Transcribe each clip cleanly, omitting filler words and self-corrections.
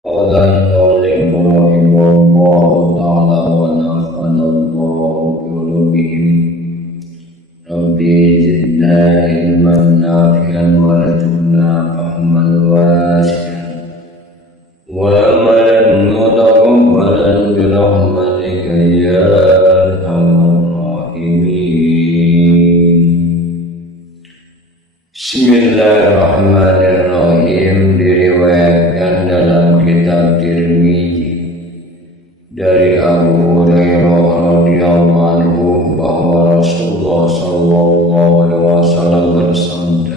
قال المؤلف رحمه الله تعالى ونفعنا الله بعلومهم رب زدنا علما نافعا وارزقنا فهما واسعا وعملا متقبلا برحمتك يا ارحم الراحمين. Bismillahirrahmanirrahim. Diriwayatkan dalam kitab Tirmizi dari Abu Hurairah radhiyallahu anhu bahwa Rasulullah sallallahu alaihi wasallam bersabda,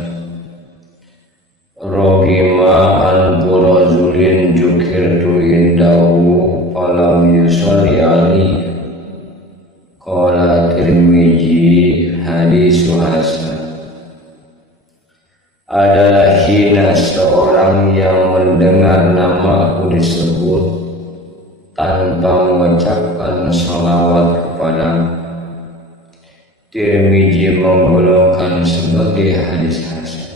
"Rohima an rajulin dzukirtu indahu falam yusalli alaihi." Qala Tirmizi hadisun hasan. Adalah hina seorang yang mendengar namaku disebut tanpa mengucapkan salawat kepadamu. Tirmizi menggolongkan sebagai hadis hasan.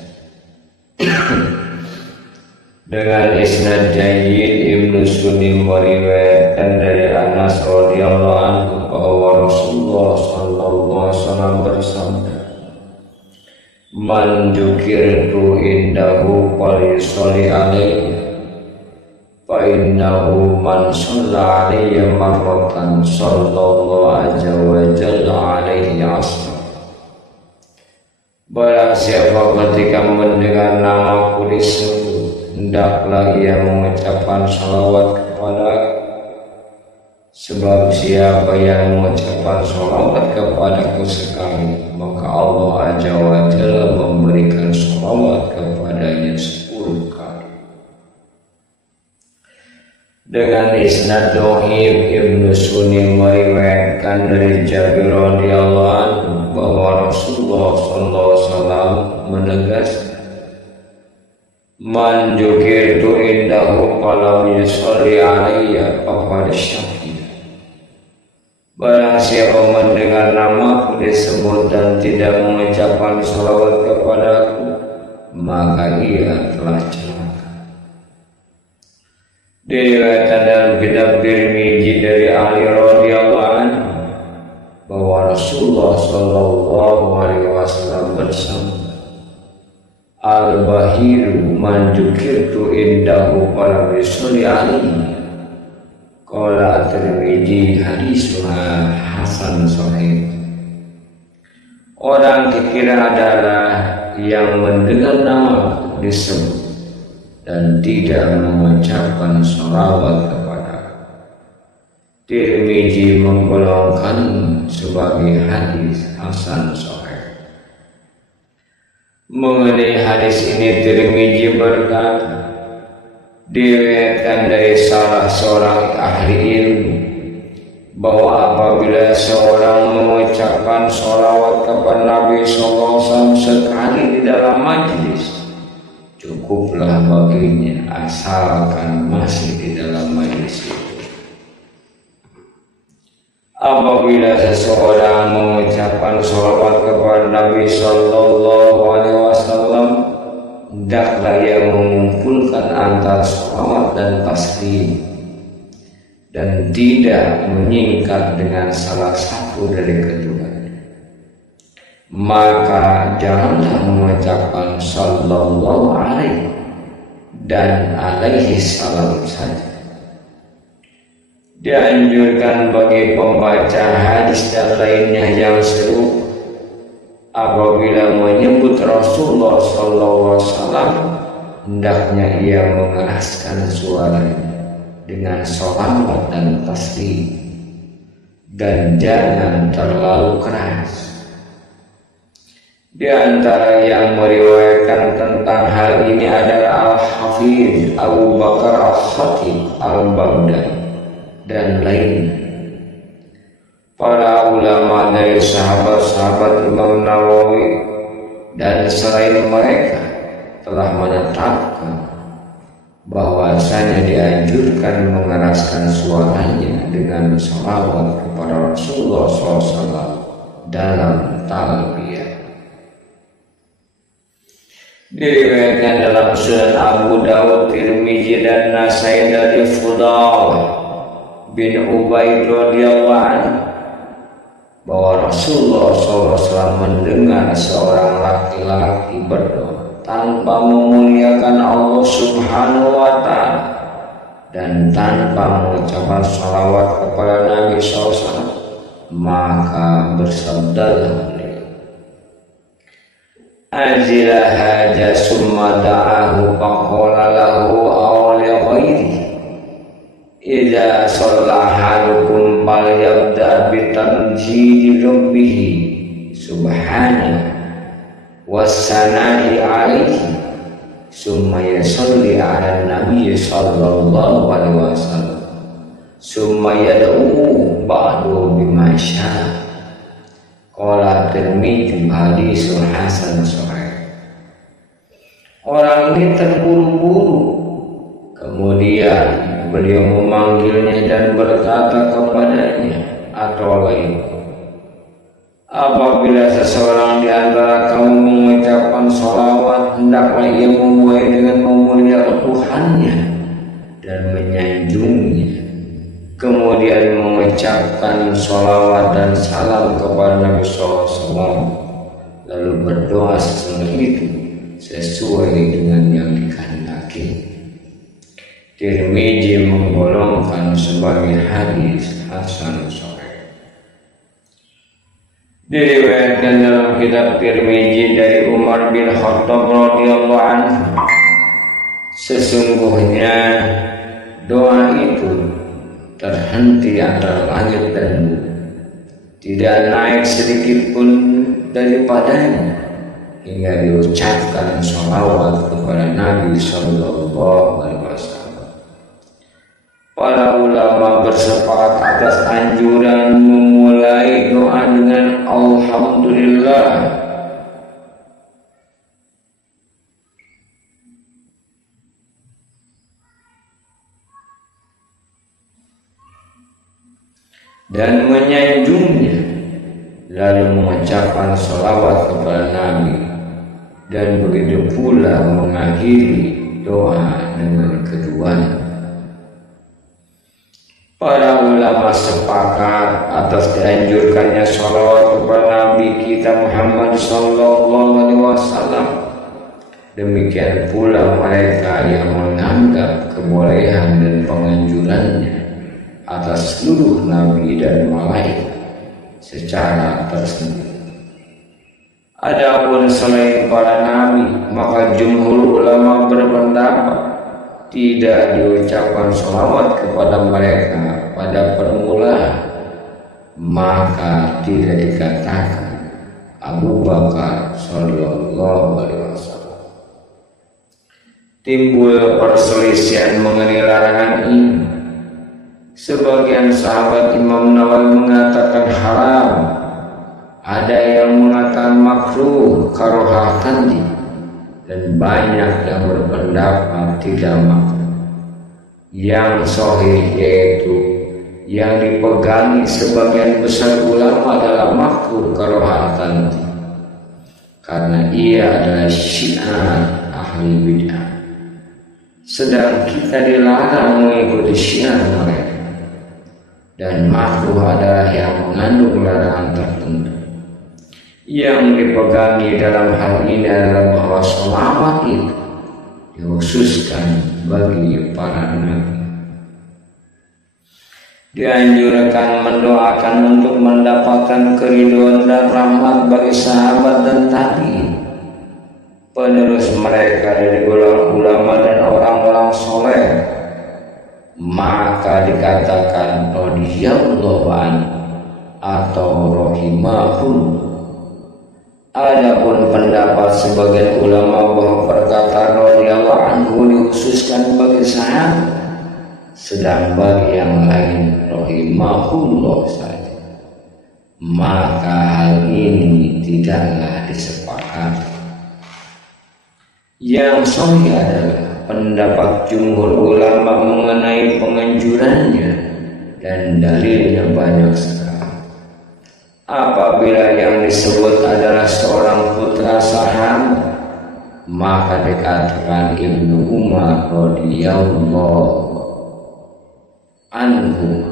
Dengan isnad jayyid, Ibnu Sunni meriwayatkan dari Anas radhiyallahu anhu bahwa Rasulullah sallallahu alaihi wasallam bersabda, "Man dzukirtu indahu falyusalli alaihi fa innahu man shalla alayya marratan sallallahu azza wa jalla alaihi asra." Barang siapa ketika mendengar namaku disebut, hendaklah ia mengucapkan salawat kepadaku. Sebab siapa yang mengucapkan salawat kepadaku sekali, maka Allah Azza wa Jalla memberikan salawat kepadanya 10 kali. Dengan isnad dhaif, Ibnu Sunni meriwayatkan dari Jabir radhiyallahu anhu bahwa Rasulullah sallallahu alaihi wasallam menegaskan, "Man dzukirtu indahu falam yusalli alayya faqad syaqi." Barang siapa mendengar namaku disebut dan tidak mengucapkan salawat kepadaku, maka ia telah celaka. Diriwayatkan dalam kitab Tirmizi dari Ali radhiyallahu anhu bahwa Rasulullah sallallahu alaihi wasallam bersabda, "Al-bahiru man dzukirtu indahu falam yusalli alaihi." Qala Tirmizi hadisun hasan sahih. Orang kikir adalah yang mendengar nama disebut dan tidak mengucapkan salawat kepada. Tirmizi menggolongkan sebagai hadis hasan sahih. Mengenai hadis ini Tirmizi berkata, diriwayatkan dari salah seorang ahli ilmu bahwa apabila seorang mengucapkan sholawat kepada Nabi SAW sekali di dalam majlis, cukuplah baginya asalkan masih di dalam majlis itu. Apabila seseorang mengucapkan sholawat kepada Nabi SAW, hendaklah ia mengumpulkan antara sholawat dan taslim dan tidak menyingkat dengan salah satu dari keduanya. Maka janganlah mengucapkan sallallahu alaihi dan alaihi salam saja. Dianjurkan bagi pembaca hadis dan lainnya yang serupa, apabila menyebut Rasulullah SAW, hendaknya ia mengeraskan suaranya dengan sholawat dan taslim dan jangan terlalu keras. Di antara yang meriwayatkan tentang hal ini adalah Al-Hafiz Abu Bakar Al-Khatib Al-Baghdadi dan lainnya. Para ulama dari sahabat-sahabat Imam Nawawi dan selain mereka telah menetapkan bahwasanya dianjurkan mengeraskan suaranya dengan sholawat kepada Rasulullah SAW dalam talbiyah. Diriwayatkan dalam Sunan Abu Dawud, Tirmizi dan Nasai dari Fudal bin Ubaid radhiyallahu anhu bahwa Rasulullah SAW mendengar seorang laki-laki berdoa tanpa memuliakan Allah Subhanahu wa Ta'ala dan tanpa mengucapkan salawat kepada Nabi SAW, maka bersabdalah beliau, Azilah haja summa da'ahu faqala lahu aw li ghairi idza shalla halukum falyabda bi tanjidi rabbih subhanahu was-sana'i alaihi summa yusalli ala nabi sallallahu alaihi wasallam summa yad'u ba'du bima syaa. Qala Tirmidzi hadisun hasan sahih. Orang ini terburu-buru, kemudian beliau memanggilnya dan berkata kepadanya, atau lain, apabila seseorang di antara kamu mengucapkan sholawat, hendaklah ia memulai dengan memuliakan Tuhannya dan menyanjungnya, kemudian mengucapkan sholawat dan salam kepada Nabi SAW, lalu berdoa setelah itu sesuai dengan yang dikehendaki. Tirmizi menggolongkan sebagai hadis hasan sahih. Diriwayatkan dalam kitab Tirmizi dari Umar bin Khattab radhiyallahu anhu, sesungguhnya doa itu terhenti antara langit dan bumi, tidak naik sedikit pun daripadanya hingga diucapkan sholawat kepada Nabi Sallallahu Alaihi Wasallam. Para ulama bersepakat atas anjuran memulai doa dengan Alhamdulillah. Dan menyanjungnya, lalu mengucapkan sholawat kepada Nabi, dan begitu pula mengakhiri doa dengan keduanya. Para ulama sepakat atas dianjurkannya sholawat kepada Nabi kita Muhammad Sallallahu Alaihi Wasallam. Demikian pula mereka yang menganggap kebolehan dan penganjurannya atas seluruh nabi dan malaikat secara tersendiri. Adapun selain para nabi, maka jumhur ulama berpendapat tidak diucapkan sholawat kepada mereka pada permulaan, maka tidak dikatakan Abu Bakar Sallallahu Alaihi Wasallam. Timbul perselisihan mengenai larangan ini. Sebagian sahabat Imam Nawawi mengatakan haram, ada yang mengatakan makruh karohatan, dan banyak yang berpendapat tidak makruh. Yang sahih yaitu yang dipegangi sebagian besar ulama adalah makruh karohatan, karena ia adalah syiar ahli bid'ah, sedang kita dilarang mengikuti syiar mereka. Dan makruh adalah yang mengandung larangan tertentu. Yang dipegangi dalam hal ini adalah bahwa sholawat itu dikhususkan bagi para nabi. Dianjurkan mendoakan untuk mendapatkan keridhaan dan rahmat bagi sahabat dan tabi'in, penerus mereka dari ulama dan orang-orang soleh. Maka dikatakan radhiyallahu anhu atau rahimahullah. Adapun pendapat sebagian ulama bahwa perkataan radhiyallahu anhu dikhususkan bagi sahabat, sedang bagi yang lain rahimahullah saja, maka hal ini tidaklah disepakati. Yang sahih adalah pendapat jumhur ulama mengenai penganjurannya, dan dalilnya banyak sekali. Apabila yang disebut adalah seorang putra sahabat, Maka dikatakan Ibnu Umar radhiyallahu anhu,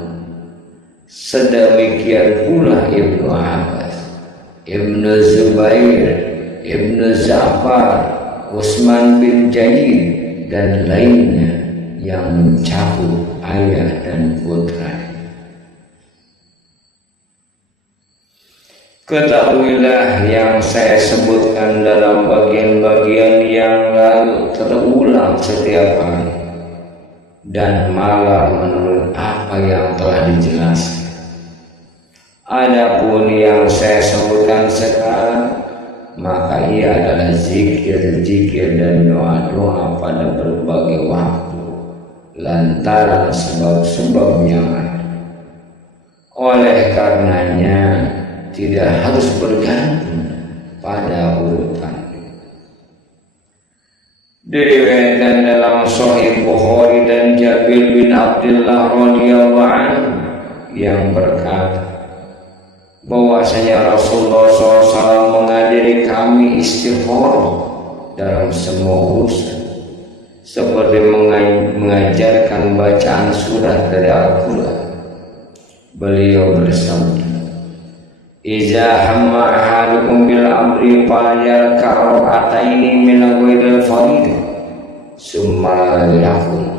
sedemikian pula Ibnu Abbas, Ibnu Zubair, Ibnu Ja'far, Utsman bin Jadid dan lainnya yang mencakup ayah dan putra. Ketahuilah yang saya sebutkan dalam bagian-bagian yang lalu terulang setiap hari dan malah menurut apa yang telah dijelaskan. Adapun yang saya sebutkan sekarang, maka ia adalah zikir-zikir dan doa-doa pada berbagai waktu lantaran sebab-sebabnya ada. Oleh karenanya tidak harus bergantung pada urutan. Diriwayatkan dalam Sahih Bukhari dan Jabir bin Abdullah radhiyallahu anhu yang berkata bahwasanya Rasulullah SAW mengajari kami istighfar dalam semua urusan, seperti mengajarkan bacaan surat dari Al-Quran. Beliau bersabda, "Iza hamma ahadukum bil amri falyarka' rak'ataini min ghairil fardhi, summa yaqul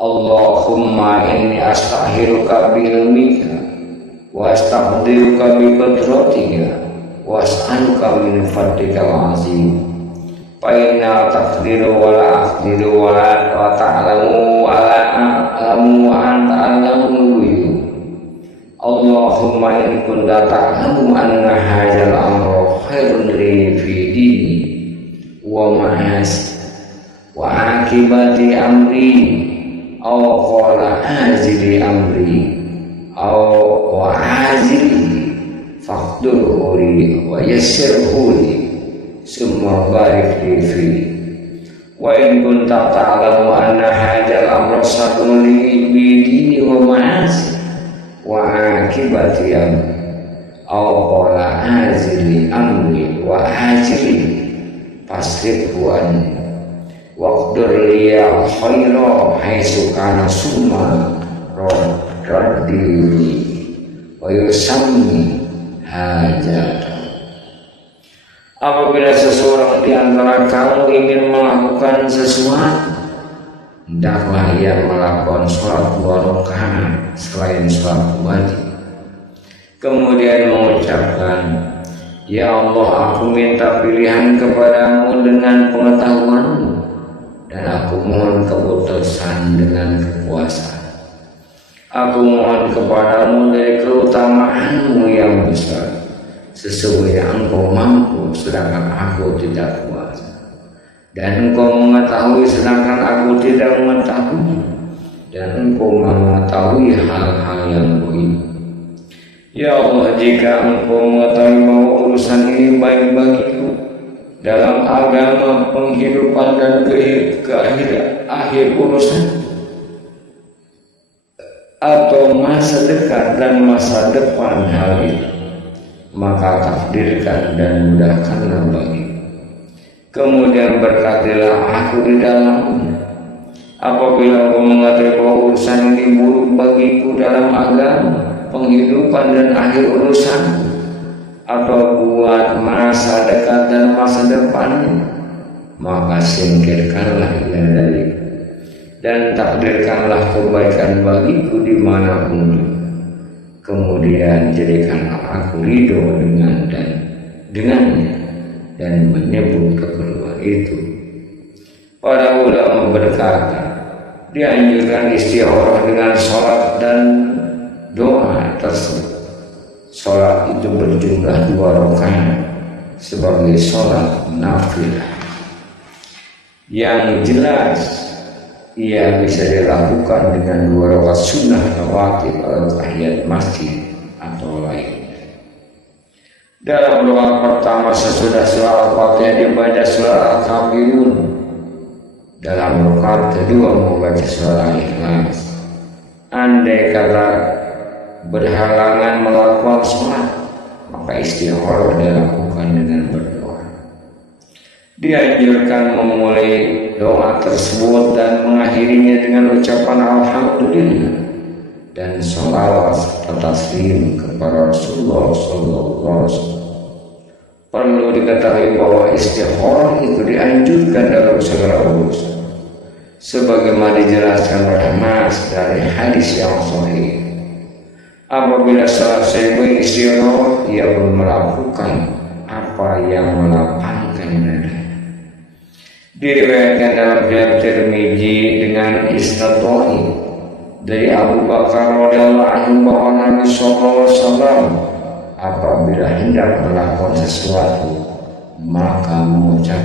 Allahumma inni astaghfiruka bi ilmika wa astaghfiruka bi qudratika wa as'aluka min fadlika azim fa inna taqdiru wa la aqdiru wa la ta'lamu wa la a'lamu wa anta a'lamul ghuyub. Allahumma in kunta ta'lamu anna hadzal amra khairun li fi dini wa ma'asi wa akibati amri aw qala azili amri aw wa azili faqdurhu li wa yassirhu li summa barik li fi wa in kunta ta'lamu anna hadzal amra sharrun li fi dini wa ma'asi wa akibati amri aw qala azili amri wa ajili fasrifhu anni waqdur liya khayra haitsu kana summa raddi wa yusammi hajat." Apabila seseorang di antara kamu ingin melakukan sesuatu, hendaklah ia melakukan sholat 2 rakaat selain sholat wajib, kemudian mengucapkan, "Ya Allah, aku minta pilihan kepadamu dengan pengetahuanmu, dan aku mohon keputusan dengan kekuasaan. Aku mohon kepadamu dari keutamaanmu yang besar, sesuai yang engkau mampu sedangkan aku tidak kuasa, dan engkau mengetahui sedangkan aku tidak mengetahui, dan engkau mengetahui hal-hal yang goib. Ya Allah, jika engkau mengetahui bahwa urusan ini baik bagiku dalam agama, penghidupan dan akhir urusan, atau masa dekat dan masa depan hal itu, maka takdirkan dan mudahkanlah bagiku. Kemudian berkatilah aku di dalamnya. Apabila engkau mengetahui bahwa urusan ini buruk bagiku dalam agama, penghidupan dan akhir urusan, atau buat masa dekat dan masa depannya, maka singkirkanlah ia dariku dan takdirkanlah kebaikan bagiku dimanapun. Kemudian jadikanlah aku ridho dengannya dan menyebut keperluan itu. Para ulama berkata, dianjurkan istikharah dengan sholat dan doa tersebut. Sholat itu berjumlah 2 rakaat sebagai sholat nafilah. Yang jelas ia bisa dilakukan dengan 2 rakaat sunnah rawatib atau tahiyat masjid atau lain. Dalam rakaat pertama sesudah surah Al-Fatihah dibaca surah Al-Kafirun. Dalam rakaat kedua membaca surah Al-Ikhlas. Andai kata berhalangan melakukan sholat, maka istikharah dilakukan dengan berdoa. Dianjurkan memulai doa tersebut dan mengakhirinya dengan ucapan alhamdulillah dan salawat serta taslim kepada Rasulullah sallallahu alaihi wasallam. Perlu diketahui bahwa istighfar itu dianjurkan dalam segala urusan, sebagaimana dijelaskan oleh Nas dari hadis yang sahih. Apabila selesai beristighfar, ia pun melakukan apa yang melapangkan dada. Diriwayatkan dalam kitab Tirmizi dengan isnad dha'if dari Abu Bakar radhiyallahu anhu bahwa Nabi sallallahu alaihi wasallam apabila hendak melakukan sesuatu maka mengucap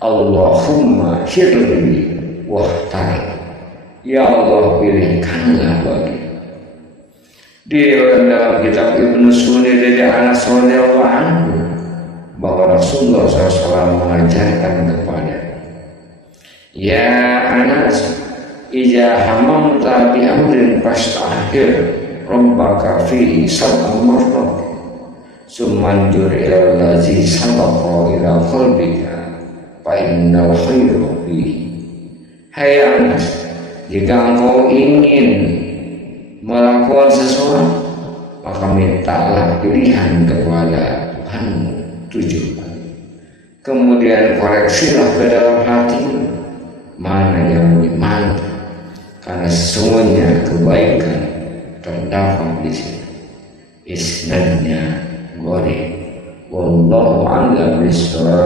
Allahumma firli wahtari, ya Allah pilihkanlah bagi. Diriwayatkan dalam kitab Ibnu Sunni dari Anas radhiyallahu anhu bahwa Rasulullah SAW mengajarkan kepada, ya Anas, ija hamamta bi amrin fastahir rabbaka fihi sab'a marrat summa anjur ila allazi sabaqa ila qalbika fa innal khayra fihi. Hai Anas, jika engkau ingin melakukan sesuatu maka mintalah pilihan kepada Tuhanmu 7 kali. Kemudian koreksilah ke dalam hatimu mana yang lebih mantap, karena sesungguhnya kebaikan terdapat di situ. Isnadnya goreng. Wallahu a'lam bishawab.